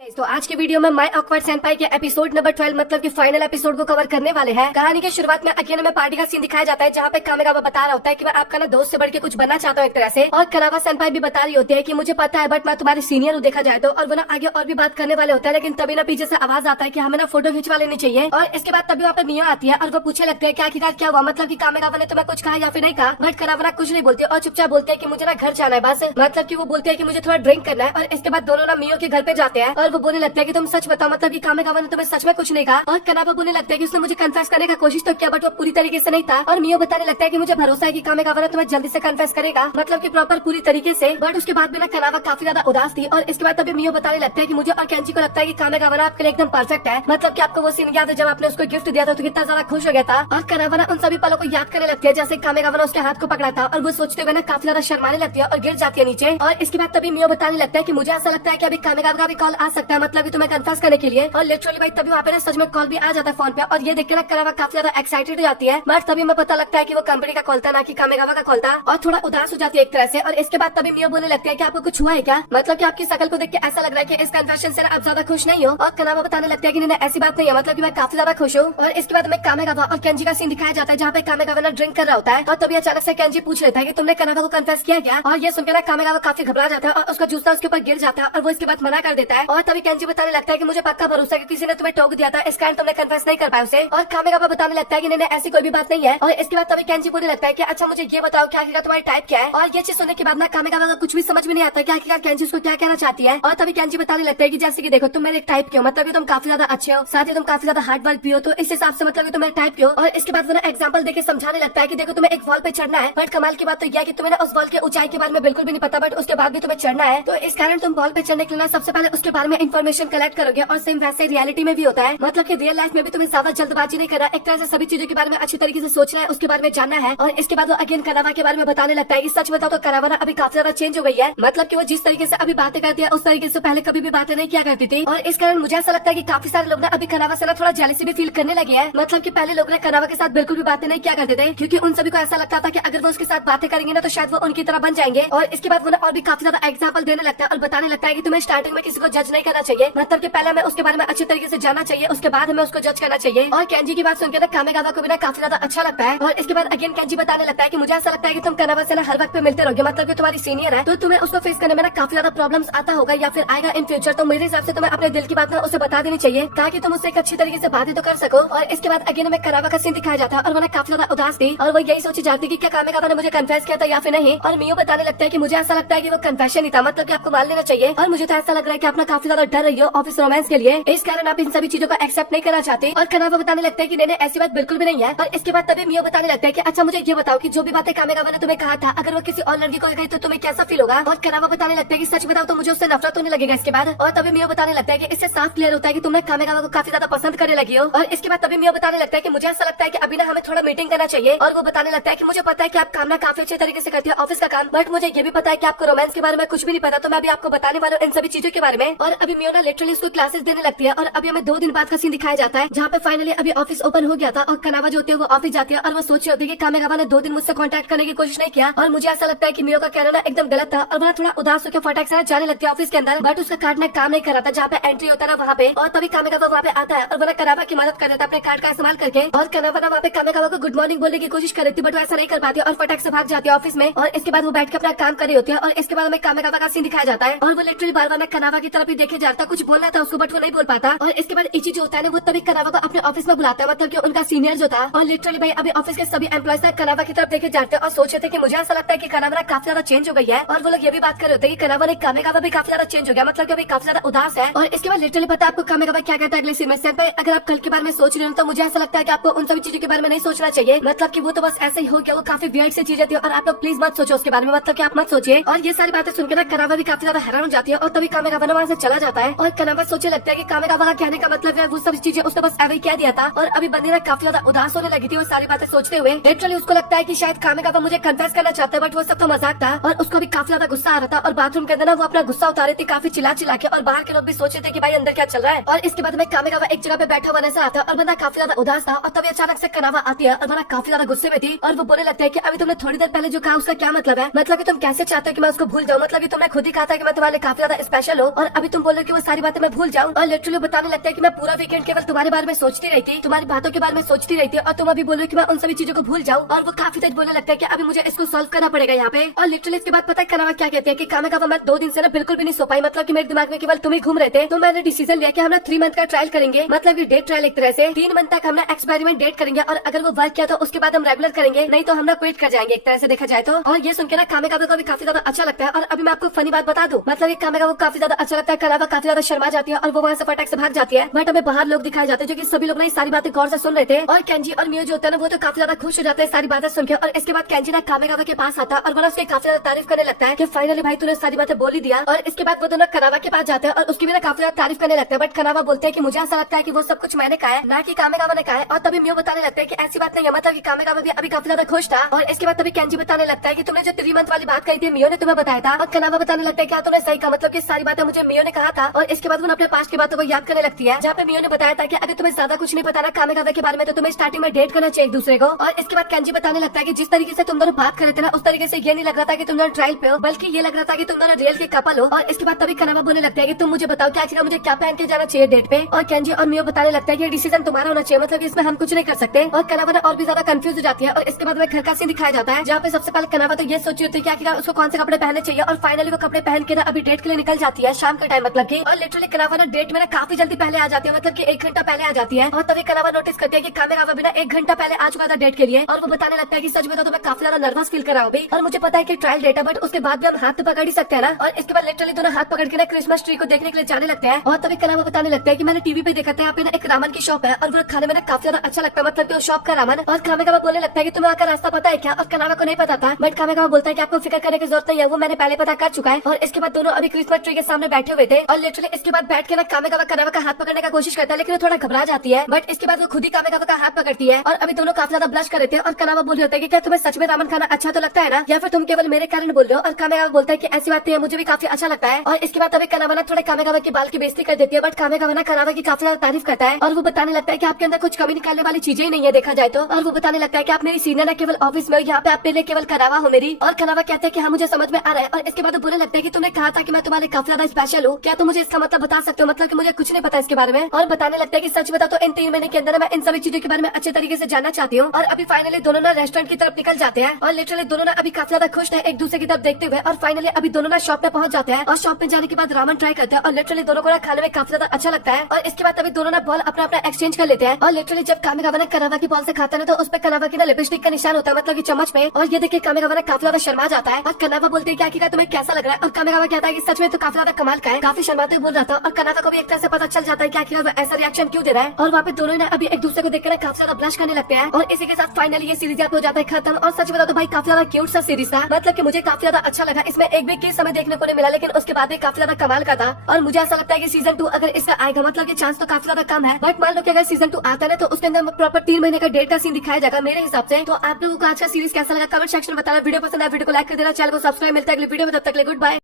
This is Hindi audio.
तो आज की वीडियो में माय ऑकवर्ड सेनपाई के एपिसोड नंबर 12 मतलब कि फाइनल एपिसोड को कवर करने वाले हैं। कहानी की शुरुआत में अकेले में पार्टी का सीन दिखाया जाता है, जहाँ पे कामेगावा बता रहा होता है कि मैं आपका ना दोस्त से बढ़ के कुछ बनना चाहता हूँ एक तरह से। और कनावा सेनपाई भी बता रही होती है कि मुझे पता है बट मैं तुम्हारी सीनियर हूँ देखा जाए तो। और वो ना आगे और भी बात करने वाले होता है, लेकिन तभी ना पीछे से आवाज आता है कि हमें ना फोटो खिंचवा लेनी चाहिए। और इसके बाद तभी वहाँ पे मियो आती है और वो पूछे लगते हैं कि आखिरकार क्या हुआ, मतलब की कामेगावा ने तुम्हें कुछ कहा या फिर नहीं कहा। बट कनावा ना कुछ नहीं बोलती और चुपचाप बोलते हैं कि मुझे ना घर जाना है बस, मतलब की वो बोलते हैं कि मुझे थोड़ा ड्रिंक करना है। और इसके बाद दोनों ना मियो के घर पे जाते हैं और वो बोलने लगते हैं कि तुम सच बताओ, मतलब कि कामेगावा ने तुम्हें सच में कुछ नहीं कहा। और कनावा बोलने लगता है कि उसने मुझे कन्फेस करने का कोशिश तो किया बट वो पूरी तरीके से नहीं था। और मियो बताने लगता है कि मुझे भरोसा है कि कामेगावा ने तुम्हें जल्दी से कन्फेस करेगा, मतलब कि प्रॉपर पूरी तरीके से। बट उसके बाद भी ना कनावा काफी ज्यादा उदास थी। और इसके बाद तभी मियो बताने लगता है कि मुझे और केंजी को लगता है कि कामेगावा ना आपके लिए एकदम परफेक्ट है, मतलब कि आपको वो सीन याद है जब आपने उसको गिफ्ट दिया था तो कितना ज्यादा खुश हो गया था। और कनावा ना उन सभी पलों को याद करने लगती है जैसे कामेगावा ने उसके हाथ को पकड़ा था। और वो सोचते हुए ना काफी ज्यादा शर्माने लगती है और गिर जाती है नीचे। और इसके बाद तभी मियो बताने लगता है कि मुझे ऐसा लगता है कि अभी कामेगावा का भी कॉल आ सकता है, मतलब कि तुम्हें कन्फेस करने के लिए। और लिटरली भाई तभी वहाँ पे ना सच में कॉल भी आ जाता है फोन पे। और ये देख के ना कनावा काफी ज्यादा एक्साइटेड हो जाती है। बट तभी मैं पता लगता है कि वो कंपनी का कॉल था ना कि कामेगावा का कॉल था। और थोड़ा उदास हो जाती है एक तरह से। और इसके बाद तभी मियो बोलने लगती है कि आपको कुछ हुआ है क्या, मतलब कि आपकी शकल को देख के ऐसा लग रहा है कि इस कन्फेशन से आप ज्यादा खुश नहीं हो। और कनावा बताने लगता है कि नहीं ऐसी बात नहीं है, मतलब कि मैं काफी ज्यादा खुश हूँ। और इसके बाद में कामेगावा और केंजी का सीन दिखाया जाता है जहाँ पे कामेगावा ना ड्रिंक कर रहा होता है। और तभी अचानक से केंजी पूछ लेता है कि तुमने कनावा को कन्फेस किया क्या। और ये सुनकर ना कामेगावा काफी घबरा जाता है और उसका जूता उसके ऊपर गिर जाता है और वो इसके बाद मना कर देता है। और तभी केंजी बताने लगता है कि मुझे पक्का भरोसा है कि किसी ने तुम्हें टोक दिया था, इस कारण तुमने कन्फेस नहीं कर पाया उसे। और कामेगावा बताने लगता है कि नहीं ऐसी कोई भी बात नहीं है। और इसके बाद तभी केंजी बोलने लगता है कि अच्छा मुझे ये बताओ कि आखिरकार तुम्हारी टाइप क्या है। और ये चीज सुनने के बाद ना कामेगावा को कुछ भी समझ में नहीं आता कि आखिरकार केंजी उसको क्या कहना चाहती है। और तभी केंजी बताने लगता है कि जैसे कि देखो तुम मेरे टाइप के हो, मतलब कि तुम काफी ज्यादा अच्छे हो, साथ ही तुम काफी ज्यादा हार्ड वर्क भी हो, तो इस हिसाब से मतलब कि तुम मेरे टाइप के हो। और इसके बाद वो ना एग्जाम्पल देके समझाने लगता है कि देखो तुम्हें एक वॉल पे चढ़ना है, बट कमाल की बात तो यह है कि तुम्हें ना उस वॉल के ऊंचाई के बारे में बिल्कुल भी नहीं पता, बट उसके बाद भी तुम्हें चढ़ना है। तो इस कारण तुम वॉल पे चढ़ने के लिए सबसे पहले उसके बारे में इन्फॉर्मेशन कलेक्ट करोगे। और सेम वैसे रियलिटी में भी होता है, मतलब कि रियल लाइफ में भी तुम्हें ज्यादा जल्दबाजी नहीं करना, एक तरह से सभी चीजों के बारे में अच्छी तरीके से सोचना है, उसके बारे में जानना है। और इसके बाद वो अगेन कनावा के बारे में बताने लगता है कि सच बताओ तो कनावा ना अभी काफी ज्यादा चेंज हो गई है, मतलब कि वो जिस तरीके से अभी बातें करती है उस तरीके से पहले कभी भी बातें नहीं किया करती थी। और इस कारण मुझे ऐसा लगता है कि काफी सारे लोग ना अभी कनावा से ना थोड़ा जेलसी भी फील करने लगे हैं, मतलब कि पहले लोग ना कनावा के साथ बिल्कुल भी बातें नहीं किया करते थे, क्योंकि उन सभी को ऐसा लगता था कि अगर वो उसके साथ बातें करेंगे ना तो शायद वो उनकी तरह बन जाएंगे। और इसके बाद वो ना और भी काफी ज्यादा एग्जाम्पल देने लगता है और बताने लगता है कि तुम्हें स्टार्टिंग में किसी को जज नहीं करना चाहिए, मतलब कि पहले हमें उसके बारे में अच्छे तरीके से जानना चाहिए, उसके बाद हमें उसको जज करना चाहिए। और केंजी की बात सुनकर ना कामेगावा को भी ना काफी ज्यादा अच्छा लगता है। और इसके बाद अगेन केंजी बताने लगता है कि मुझे ऐसा लगता है कि तुम कनावा से ना हर वक्त पे मिलते रहोगे, मतलब कि तुम्हारी सीनियर है तो तुम्हें उसको फेस करने में ना काफी ज्यादा प्रॉब्लम्स आता होगा या फिर आएगा इन फ्यूचर। तो मेरे हिसाब से तुम्हें अपने दिल की बात ना उसे बता देनी चाहिए ताकि तुम उससे एक अच्छी तरीके से बातें तो कर सको। और इसके बाद अगेन हमें कनावा का सीन दिखाया जाता है और वो ना काफी ज्यादा उदास थी और वो यही सोची जाती कि क्या कामेगावा ने मुझे कन्फेस किया था या फिर नहीं। और मियो बताने लगता है कि मुझे ऐसा लगता है कि वो कन्फेशन ही था, मतलब कि आपको मान लेना चाहिए। और मुझे तो ऐसा लग रहा है कि आप ना काफी ज्यादा डर रही हो ऑफिस रोमांस के लिए, इस कारण आप इन सभी चीजों को एक्सेप्ट नहीं करना चाहते। और कनावा बताने लगता है कि नहीं ऐसी बात बिल्कुल भी नहीं है। और इसके बाद तभी मियो बताने लगता है कि अच्छा मुझे ये बताओ कि जो भी बातें कामेगावा ने तुम्हें कहा था अगर वो किसी और लड़की को कही तो तुम्हें कैसा फील होगा। और कनावा बताने लगता है कि सच बताओ तो मुझे उससे नफरत होने लगेगा इसके बाद। और तभी मियो बताने लगता है कि इससे साफ क्लियर होता है कि तुमने कामेगावा को काफी ज्यादा पसंद करने लगी हो। और इसके बाद तभी मियो बताने लगता है कि मुझे ऐसा लगता है कि अभी ना हमें थोड़ा मीटिंग करना चाहिए। और वो बताने लगता है कि मुझे पता है कि आप काम ना काफी अच्छे तरीके से करती है ऑफिस का काम, बट मुझे ये भी पता है कि आपको रोमांस के बारे में कुछ भी नहीं पता, तो मैं अभी आपको बताने वाला हूँ इन सभी चीजों के बारे में। और अभी मियो ना लिटरली उसको क्लासेस देने लगती है। और अभी हमें 2 दिन बाद का सीन दिखाया जाता है जहाँ पे फाइनली अभी ऑफिस ओपन हो गया था और कनावा जो होती है वो ऑफिस जाती है और वो सोच रही होती है कि कामेगावा ने 2 दिन मुझसे कांटेक्ट करने की कोशिश नहीं किया। और मुझे ऐसा लगता है कि मियो का कहना ना एकदम गलत था और वो थोड़ा उदास होकर फटाक से जाने लगती है ऑफिस के अंदर, बट उसका कार्ड ना काम नहीं कर रहा था जहाँ पे एंट्री होता है ना वहाँ पे। और तभी कामेगावा वहाँ पे आता है और वो कनावा की मदद कर देता है अपने कार्ड का इस्तेमाल करके। और कनावा ना वहाँ पे कामेगावा को गुड मॉर्निंग बोलने की कोशिश कर रही थी बट वो ऐसा नहीं कर पाती और फटाक से भाग जाती है ऑफिस में। और इसके बाद वो बैठ के अपना काम कर रही होती है। और इसके बाद हमें कामेगावा का सीन दिखाया जाता है और वो लिटरली बार बार कनावा की तरफ ही देखे जाता, कुछ बोलना था उसको बट वो नहीं बोल पाता। और इसके बाद इची जो होता है ना वो तभी कनावा को अपने ऑफिस में बुलाता है, मतलब कि उनका सीनियर जो था। और लिटरली भाई अभी ऑफिस के सभी एम्प्लॉयज कनावा की तरफ देखे जाते हैं और सोच रहे थे कि मुझे ऐसा लगता है कि कनावा काफी ज्यादा चेंज हो गई है। और वो लोग ये भी बात कर रहे होते हैं कि कनावा ने कामेगावा भी काफी ज्यादा चेंज हो गया, मतलब कि अभी काफी ज्यादा उदास है। और इसके बाद लिटरली पता है आपको कामेगावा क्या कहता है अगले सीन में, सेनपाई अगर आप कल के बारे में सोच रहे हो तो मुझे ऐसा लगता है कि आपको उन सभी चीजों के बारे में नहीं सोचना चाहिए, मतलब कि वो तो बस ऐसे ही हो गया, वो काफी वियर्ड से चीजें थी और आप लोग प्लीज मत सोचो उसके बारे में, मतलब कि आप मत सोचिए। और ये सारी बातें सुनकर ना कनावा भी काफी ज्यादा हैरान हो जाती है। और तभी कामेगावा वहाँ से चला जाता है और कनावा सोचने लगता है कि कामेगावा का कहने का मतलब है वो सब चीजें उसने बस ऐसे ही कह दिया था। और अभी बंदी ना काफी ज्यादा उदास होने लगी थी और सारी बातें सोचते हुए लिटरली उसको लगता है कि शायद कामेगावा मुझे कन्फेस करना चाहता है, बट वो सब तो मजाक था। और उसको भी काफी ज्यादा गुस्सा आ रहा था और बाथरूम के अंदर ना वो अपना गुस्सा उतारे थे काफी चिल्ला चिल्ला के। और बाहर के लोग भी सोच रहे थे कि भाई अंदर क्या चल रहा है। और इसके बाद में कामेगावा एक जगह पे बैठा हुआ नजर आता है और बंदा काफी ज्यादा उदास था। और तभी अचानक से कनावा आती है और बंदा काफी ज्यादा गुस्से में थी और वो बोलने लगता है कि अभी तुमने थोड़ी देर पहले जो कहा उसका क्या मतलब है, मतलब कि तुम कैसे चाहते हो कि मैं उसको भूल जाऊँ, मतलब कि तुमने खुद ही कहा था कि मैं तुम्हारे काफी ज्यादा स्पेशल हूँ और अभी तुम बोल रहे कि वो सारी बातें मैं भूल जाऊँ, और लिटरली बताने लगता है कि मैं पूरा वीकेंड केवल तुम्हारे बारे में सोचती रही थी, तुम्हारी बातों के बारे में सोचती रही थी, और तुम अभी बोल रहे हो कि मैं उन सभी चीजों को भूल जाऊँ। और वो काफी तेज बोलने लगता है कि अभी मुझे इसको सॉल्व करना पड़ेगा यहाँ पे। और लिटरली इसके बाद पता है कनावा क्या कहते हैं कि कामेगावा मैं 2 दिन से ना बिल्कुल भी नहीं सो पाई, मतलब कि मेरे दिमाग में केवल तुम ही घूम रहे थे। तो मैंने डिसीजन लिया कि हम 3 मंथ का ट्रायल करेंगे, मतलब कि डेट ट्रायल एक तरह से 3 मंथ तक हम एक्सपेरिमेंट डेट करेंगे, और अगर वो वर्क किया तो उसके बाद हम रेगुलर करेंगे, नहीं तो हम क्विट कर जाएंगे एक तरह से देखा जाए तो। और ये सुन के ना कामेगावा को भी काफी ज्यादा अच्छा लगता है। और अभी मैं आपको फनी बात बता दूं, मतलब कामेगावा को काफी ज्यादा अच्छा लगता है, कनावा काफी ज्यादा शर्मा जाती है और वो वहाँ से फटाक से भाग जाती है। बट हमें बाहर लोग दिखाए जाते हैं जो कि सभी लोग ना सारी बातें गौर से सुन रहे थे, और केंजी और मियो जो होता है ना वो तो काफी ज्यादा खुश हो जाते हैं सारी बातें सुनकर। और इसके बाद केंजी ना कामेगावा के पास आता है और वो उसकी काफी ज्यादा तारीफ करने लगता है कि फाइनली भाई तूने सारी बातें बोल ही दिया। और इसके बाद वो दोनों कनावा के पास जाते हैं और उसकी भी ना काफी ज्यादा तारीफ करने लगता है। बट कनावा बोलते हैं कि मुझे ऐसा लगता है कि वो सब कुछ मैंने कहा है, ना कि कामेगावा ने कहा है। और तभी मियो बताने लगता है कि ऐसी बात नहीं है, मतलब कि कामेगावा भी अभी काफी ज्यादा खुश था। और इसके बाद तभी केंजी बताने लगता है कि तुमने जो 3 मंथ वाली बात कही थी मियो ने तुम्हें बताया था। और कनावा बताने लगता है कि तूने सही कहा, मतलब कि सारी बातें मुझे मियो ने कहा था। और इसके बाद वो अपने पास्ट की बातों को याद करने लगती है, जहाँ पे मियो ने बताया था कि अगर तुम्हें ज्यादा कुछ नहीं पता ना कामेगावा के बारे में तो तुम्हें स्टार्टिंग में डेट करना चाहिए एक दूसरे को। और इसके बाद केंजी बताने लगता है कि जिस तरीके से तुम दोनों बात कर रहे थे ना उस तरीके से ये नहीं लग रहा था कि तुम दोनों ट्रायल पे हो, बल्कि ये लग रहा था कि तुम दोनों रियल के कपल हो। और इसके बाद तभी कनावा बोलने लगता है कि तुम मुझे बताओ क्या चीज मुझे क्या पहन के जाना चाहिए डेट पे। और केंजी और मियो बताने लगता है कि डिसीजन तुम्हारा होना चाहिए, मतलब इसमें हम कुछ नहीं कर सकते। और कनावा और भी ज्यादा कंफ्यूज हो जाती है। और इसके बाद में घर का सीन दिखाया जाता है, जहाँ पे सबसे पहले कनावा तो ये सोची होती है कि उसको कौन से कपड़े पहनने चाहिए। और फाइनली वो कपड़े पहन के ना अभी डेट के लिए निकल जाती है शाम का टाइम, मतलब की। और लिटरली कनावा ना डेट में ना काफी जल्दी पहले आ जाती है, मतलब की 1 घंटा पहले आ जाती है। और तभी कनावा नोटिस करती है कि कामेगावा भी ना 1 घंटा पहले आ चुका था डेट के लिए। और वो बताने लगता है कि सच में तो मैं काफी ज्यादा नर्वस फील कर रहा हूँ और मुझे पता है कि ट्रायल डेट है, बट उसके बाद भी हम हाथ तो पकड़ ही सकते हैं ना। और इसके बाद लिटरली दोनों हाथ पकड़ के ना क्रिसमस ट्री को देखने के लिए जाने लगते हैं। और तभी कनावा बताने लगता है कि मैंने टीवी पे देखा था यहाँ पे ना एक रामन की शॉप है और वो खाने में ना काफी ज्यादा अच्छा लगता है, मतलब कि शॉप का रामन। और कामेगावा बोलने लगता है कि तुम्हें वहाँ का रास्ता पता है क्या। और कनावा को नहीं पता था, बट कामेगावा बोलता है कि आपको फिक्र करने की जरूरत नहीं है, वो मैंने पहले पता कर चुका है। और इसके बाद दोनों अभी क्रिसमस ट्री के सामने बैठे हुए थे। और लिटरली इसके बाद बैठ के ना कामेगावा कनावा का हाथ पकड़ने का कोशिश करता है, लेकिन वो थोड़ा घबरा जाती है। बट इसके बाद वो खुद ही कामेगावा का हाथ पकड़ती है। और अभी दोनों काफी ज्यादा ब्लश कर रहे थे। और कनावा बोल रहे होते हैं कि क्या तुम्हें सच में रामन खाना अच्छा तो लगता है ना, या फिर तुम केवल मेरे कारण बोल रहे हो। और कामेगावा बोलता है कि ऐसी बात नहीं है, मुझे भी काफी अच्छा लगता है। और इसके बाद अभी कनावा ना थोड़े कामेगावा के बाल की बेइज्जती कर देती है, बट कामेगावा ना कनावा की काफी ज्यादा तारीफ करता है। और वो बताने लगता है कि आपके अंदर कुछ कमी निकालने वाली चीजें ही नहीं है देखा जाए तो। और वो बताने लगता है कि आप मेरी सीनियर ना केवल ऑफिस में हो, यहाँ पे आप मेरे लिए केवल कनावा हो मेरी। और कनावा कहते हैं कि हाँ मुझे समझ में आ रहा है। और इसके बाद बोलने लगता है कि तुमने कहा था कि मैं तुम्हारे काफी ज्यादा स्पेशल हूँ, क्या तुम मुझे इसका मतलब बता सकते हो, मतलब कि मुझे कुछ नहीं पता इसके बारे में। और बताने लगता है कि सच बता तो इन 3 महीने के अंदर मैं इन सभी चीजों के बारे में अच्छे तरीके से जानना चाहती हूँ। और अभी फाइनली दोनों ना रेस्टोरेंट की तरफ निकल जाते हैं। और लिटरली दोनों ना अभी काफी ज्यादा खुश है एक दूसरे की तरफ देखते हुए। और फाइनली अभी दोनों ना शॉप में पहुंच जाते हैं। और शॉप में जाने के बाद रामन ट्राई करते हैं। और लिटरली दोनों को ना खाने में काफी ज्यादा अच्छा लगता है। और इसके बाद अभी दोनों ना बॉल अपना अपना एक्सचेंज कर लेते हैं। और लिटरली जब कामेगावा ने कनावा की बॉल से खाता है तो उस पर कनावा की ना लिपस्टिक का निशान होता है, मतलब की चम्मच में। और ये देखिए कामेगावा ने काफी ज्यादा शर्मा जाता है। और कनावा बोलते हैं क्या किया तुम्हें कैसा लग रहा है। और कामेगावा कहता है कि सच में तो काफी ज्यादा कमाल का है, काफी शर्माते हुए बोल रहा था। और कनावा को भी एक तरह से पता चल जाता है क्या किया वो ऐसा रिएक्शन क्यों दे रहा है। और वहाँ पे दोनों ने अभी एक दूसरे को देखकर काफी ज्यादा ब्लश करने लगते हैं। और इसी के साथ फाइनली ये सीरीज हो जाता है खत्म। और सच बता तो भाई काफी ज्यादा क्यूट सा सीरीज था, मतलब कि मुझे काफी ज्यादा अच्छा लगा। इसमें एक भी किस समय देखने को नहीं मिला, लेकिन उसके बाद भी काफी ज्यादा कमाल का था। और मुझे ऐसा लगता है कि सीजन 2 अगर इसका आएगा, मतलब कि चांस तो काफी ज्यादा कम है, बट मान लो कि अगर सीजन 2 आता है तो उसके अंदर प्रॉपर 3 महीने का डेट का सीन दिखाया जाएगा मेरे हिसाब से। तो आप लोगों को आज का सीरीज कैसा लगा कमेंट सेक्शन में बताना। वीडियो पसंद है वीडियो को लाइक कर देना, चैनल को सब्सक्राइब। मिलता है अगली वीडियो में, तब तक के लिए गुड बाय।